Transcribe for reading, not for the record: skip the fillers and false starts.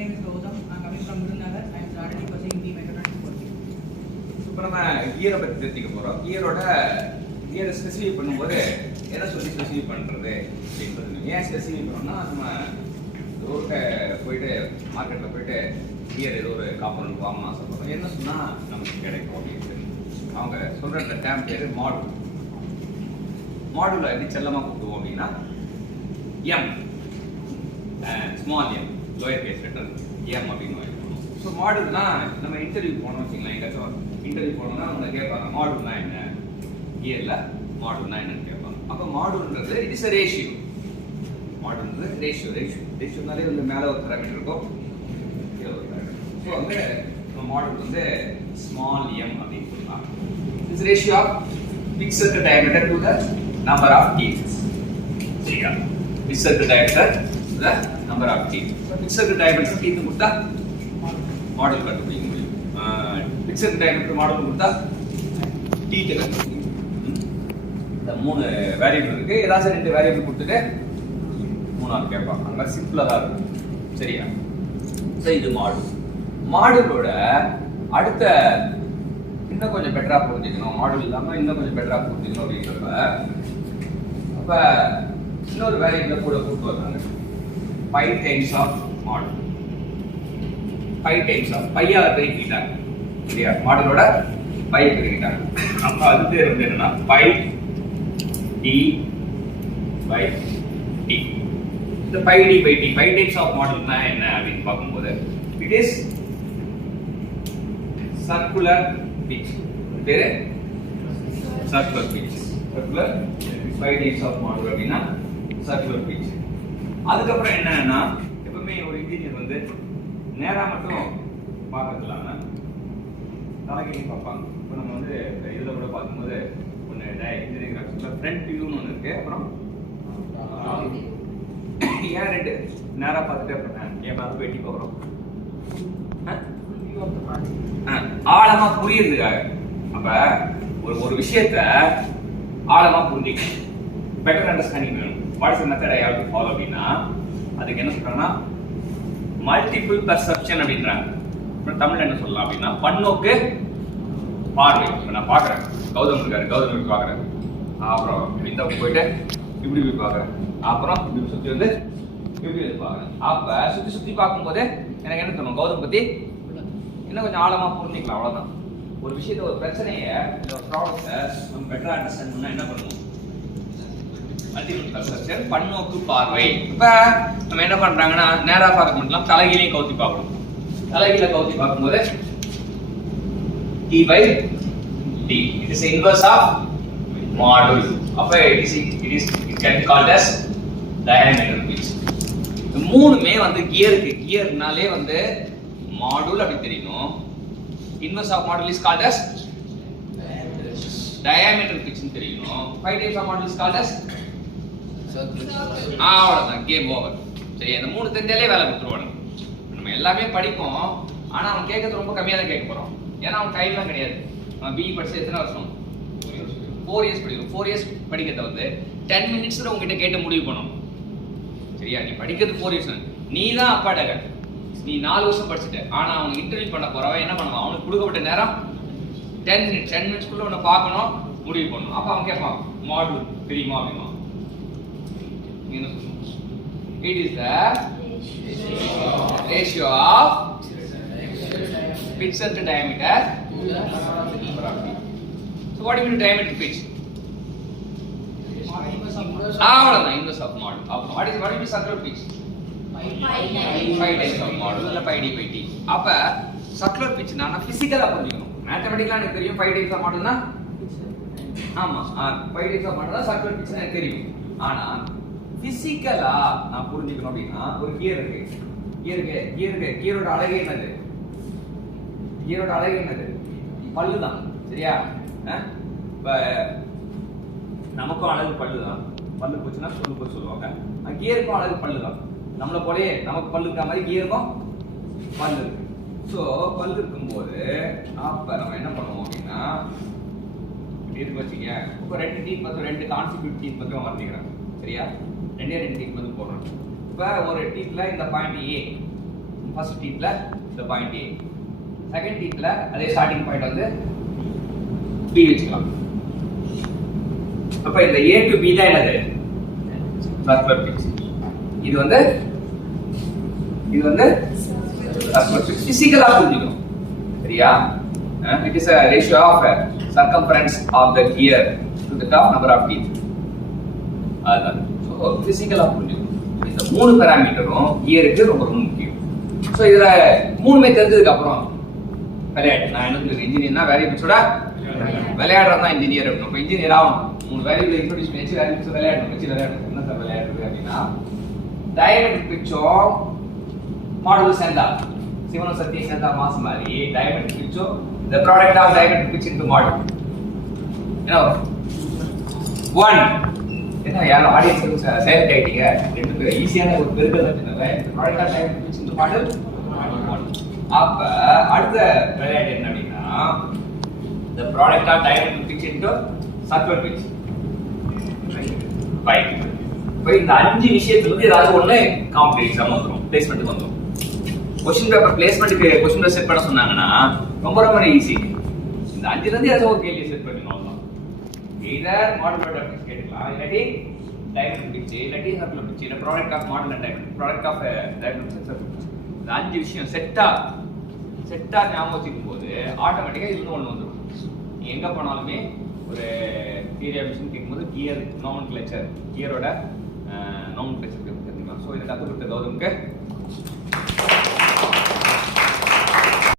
name is Gautam. I'm coming from Gurunagar. I'm starting pursuing the mechatronics course. இப்போ நம்ம கியரை பற்றி தெரிஞ்சுக்க போகிறோம். கியரை ஸ்பெசிஃபை பண்ணும்போது எதை சொல்லி ஸ்பெசிஃபை பண்ணுறது அப்படின்றது. ஏன் ஸ்பெசிஃபை பண்ணோம்னா, நம்ம ரோட்டை போயிட்டு மார்க்கெட்டில் போயிட்டு கியர் ஏதோ ஒரு காம்பனண்ட் வாங்கணும் ஆசைப்படுறோம். என்ன சொன்னால் நமக்கு கிடைக்கும் அப்படின்னு அவங்க சொல்கிற அந்த டேம் பேர் மாடல். மாடலில் எப்படி செல்லமாக கூப்பிடுவோம் அப்படின்னா M, small M, lower case letter M அப்படின்னு. ஸோ மாடல்னா நம்ம இன்டர்வியூ போனோம் வச்சுக்கலாம். எங்கேயாச்சும் இன்டர்வியூ போனோம்னா அவங்க கேட்பாங்க மாடல்னா என்ன, கியரில் மாடல்னா என்னன்னு கேட்பாங்க. அப்போ மாடல்ன்றது இட் இஸ் அ ரேஷியோ. மாடல்ன்றது ரேஷியோனாலே வந்து மேலே ஒரு பேராமீட்டர் இருக்கும், கீழே ஒரு பேராமீட்டர். ஸோ வந்து நம்ம மாடல் வந்து ஸ்மால் எம் அப்படின்னு சொல்லலாம். It's ratio of fixed diameter to the number of teeths. சரியா? Fixed diameter to the number of teeth. Fixed diameter teeth கொடுத்தா மாடல் கண்டுபிடிக்க முடியும். பிக்சட் டயமீட்டர் மாடல் கொடுத்தா டீத் கண்டுபிடிக்க முடியும். இந்த 3 வேரியபிள் இருக்கு. ஏதாச்சும் 2 வேரியபிள் கொடுத்துட்டு 3 கேட்பாங்க. அந்த மாதிரி சிம்பிளா தான் இருக்கும். சரியா? சரி, இது மாடலோட அடுத்த இன்னும் கொஞ்சம் பெட்டரா புரிஞ்சுக்கணும், மாடல் இல்லாம இன்னும் கொஞ்சம் பெட்டரா புரிஞ்சுக்கணும் அப்படின்றப்ப அப்ப இன்னொரு வேரியபிள் கூட கூட்டு வர்றாங்க. 5 times of module. 5 times of பையால பெருக்கிட்டாங்க. சரியா? மாடலோட 5 பெருக்கிட்டாங்க. அப்ப அது பேர் வந்து என்னன்னா 5d by t. இந்த 5d by t 5 times of மாடல்னா என்ன அப்படின்னு பார்க்கும்போது இட் இஸ் சர்க்குலர் பிட்ச். பேரு circular pitch. Circular 5 times of module அப்படின்னா சர்க்குலர் பிட்ச். அதுக்கப்புறம் என்னன்னா, எப்பவுமே ஒரு இன்ஜினியர் வந்து நேரா மட்டும் பார்க்கறது இல்லாம தலைகையும் பார்ப்பாங்க. இப்போ நம்ம வந்து இதில் கூட பார்க்கும்போது ஒன்று இன்ஜினியரிங் கிராஃபிக்ஸில் ஃப்ரண்ட் வியூன்னு ஒன்று இருக்கு. அப்புறம் ஏன் 2 நேராக பார்த்துட்டே இருப்பேன், ஏன் பார்த்து வெட்டி பார்க்குறோம் ஆழமா புரியுறதுக்காக. அப்ப ஒரு விஷயத்த ஆழமா புரிஞ்சுக்கணும், பெட்டர் அண்டர்ஸ்டாண்டிங் வேணும். What is the method I have to follow அப்படின்னா அதுக்கு என்ன சொல்றாங்கன்னா மல்டிபிள் பெர்செப்ஷன் அப்படின்றாங்க. தமிழ்ல என்ன சொல்லலாம் அப்படின்னா பன்னோக்கு பார்வை. நான் பாக்குறேன், கௌதம் இருக்காரு, பாக்குறேன், அப்புறம் இந்த போயிட்டு இப்படி போய் பாக்குறேன், அப்புறம் இப்படி சுத்தி வந்து இப்படி பாக்குறேன். அப்ப சுத்தி பார்க்கும்போது எனக்கு என்ன தோணும், கௌதம் பத்தி இன்னும் கொஞ்சம் ஆழமா புரிஞ்சுக்கலாம். அவ்வளவுதான். ஒரு விஷயத்த, ஒரு பிரச்சனையை, ஒரு ப்ராப்ளத்தை நம்ம பெட்டரா அண்டர்ஸ்டாண்ட் பண்ணா என்ன பண்ணுவோம், மல்டிபிள் பெர்செப்ஷன், பன்னோக்கு பார்வை. இப்ப நம்ம என்ன பண்றாங்கன்னா நேரா பார்க்க மட்டும் தலைகீழையும் கவுத்தி பார்க்கணும். தலைகீழ கவுத்தி பார்க்கும்போது t by t, it is inverse of module. அப்ப it can be called as diameter pitch. இந்த மூணுமே வந்து கியர்னாலே வந்து மாடுல் அப்படி தெரியணும். Inverse of module is called as diameter pitch னு தெரியணும். 5 times of module is called as அவ்வளவுதான், கேம் ஓவர். சரி, அந்த 3 தெரிஞ்சாலே வேலை கொடுத்துருவாங்க. நம்ம எல்லாமே படிப்போம், ஆனா அவன் கேட்கறது ரொம்ப கம்மியா தான் கேட்க போறோம். ஏன்னா அவன் டைம்லாம் கிடையாது. அவன் பிஇ படிச்சு எத்தனை வருஷம், 4 இயர்ஸ் படிக்கணும். 4 இயர்ஸ் படிக்கிறத வந்து 10 மினிட்ஸ்ல உங்ககிட்ட கேட்டு முடிவு பண்ணும். சரியா? நீ படிக்கிறது 4 இயர்ஸ், நீ தான் அப்பாடக, நீ 4 வருஷம் படிச்சுட்ட. ஆனா அவனுக்கு இன்டர்வியூ பண்ண போறவன் என்ன பண்ணுவான், அவனுக்கு கொடுக்கப்பட்ட நேரம் 10 மினிட்ஸ்க்குள்ள உன்னை பார்க்கணும், முடிவு பண்ணணும். அப்ப அவன் கேட்பான் மாடல் தெரியுமா அப்படிமா. It is the ratio of pitch to diameter to the number of teeth. So what do you mean diameter pitch? அவ்வளவுதான், inverse of model. What is circular pitch? 5 times of model இல்ல 5d by t. அப்ப circular pitch நான் பிசிக்கலா புரிஞ்சுக்கணும். மேத்தமெட்டிக்கலா எனக்கு தெரியும் 5 times of model னா, ஆமா 5 times of model தான் circular pitch எனக்கு தெரியும். ஆனா பிசிக்கலா நான் புரிஞ்சுக்கணும் அப்படின்னா ஒரு கியர் இருக்கு. கியரோட அழகு என்னது, பல்லுதான். சரியா? இப்ப நமக்கும் அழகு பல்லுதான். பல்லு போச்சுன்னா சொல்லு சொல்லுவாங்க. கியருக்கும் அழகு பல்லுதான். நம்மள போலயே நமக்கு பல்லு இருக்கிற மாதிரி கியருக்கும் பல்லு இருக்கு. ஸோ பல்லு இருக்கும்போது அப்ப நம்ம என்ன பண்ணுவோம் அப்படின்னா இருக்கு வச்சுங்க. இப்போ 2 டீத் மட்டும் 2 கான்சிக்யூட்டிவ் டீத் மட்டும் மாத்திக்கிறேன். சரியா? 2 டீத் மட்டும் போடுறோம். இப்போ ஒரு டீத்ல இந்த பாயிண்ட் ஏ ஃபர்ஸ்ட் டீத்ல இந்த பாயிண்ட் A, செகண்ட் டீத்ல அதே ஸ்டார்டிங் பாயிண்ட் வந்து B வச்சுக்கலாம். அப்ப இந்த A to B தான் என்னது சர்க்குலர் பிட்ச். இது வந்து சர்க்குலர் பிட்ச் பிசிக்கலா புரிஞ்சுக்கணும் சரியா? It is a ratio of circumference of the ear to the top number of teeth. அதான் ஸோ பிசிக்கலா புரிஞ்சுக்கணும். இந்த 3 பாராமீட்டரும் இயருக்கு ரொம்ப ரொம்ப முக்கியம். ஸோ இதுல 3மே தெரிஞ்சதுக்கு அப்புறம் விளையாட்டு நான் என்ன இன்ஜினியர்னா வேரியபிள்ஸோட விளையாடுறது தான் இன்ஜினியர் இருக்கணும். இப்போ இன்ஜினியர் ஆகணும் 3 வேரியபிள் இன்ட்ரோடியூஸ் பண்ணி வேரியபிள்ஸ் விளையாடணும். வச்சு விளையாடணும். என்ன சார் விளையாடுறது அப்படின்னா டயமெட்ரிக் பிட்சோ மாடல் சேர்ந்தா சிவனும் சத்தியம் சேர்ந்தா மாசு மாதிரி diametric பிட்சோ the product of diametric pitch into model. You know, 1 என்ன யாரும் ஆடியன்ஸ் செலக்ட் ஆயிட்டீங்க ரெண்டு ஈஸியான ஒரு பெருக்கல் வச்சிருந்தாங்க product of diametric pitch into module 1. அப்ப அடுத்த விளையாட்டு என்ன அப்படின்னா the product of diametric pitch into circular pitch 5. இப்போ இந்த 5 விஷயத்துல வந்து ஏதாவது ஒண்ணு காம்படிட்டிவ் எக்ஸாம் வந்துரும் பிளேஸ்மென்ட்க்கு வந்துரும். क्वेश्चन பேப்பர் பிளேஸ்மென்ட்க்கு क्वेश्चन பேப்பர் செட் பண்ண சொன்னாங்கன்னா ரொம்ப ரொம்ப ஈஸி. இந்த 5ல இருந்து ஏதாவது ஒரு கேள்வி செட் பண்ணனும் அவ்வளவுதான். either model product கேட்கலாம் இல்லாட்டி டைமெட்ரிக் பிட்ச் இல்லாட்டி சர்க்குலர் பிட்ச் இல்ல product of module and diametric product of diametric circular pitch. இந்த 5 விஷயம் செட்டா ஞாபகம் வச்சுக்கும் போது ஆட்டோமேட்டிக்கா இதுல ஒண்ணு வந்துரும். எங்க போனாலுமே ஒரு தியரி ஆஃப் மிஷன் கேக்கும்போது கியர் நாமென்க்ளேச்சர் கியரோட நாமென்க்ளேச்சர் தெரிஞ்சுக்கலாம். சோ இத கத்து கொடுத்த கௌதம்க்கு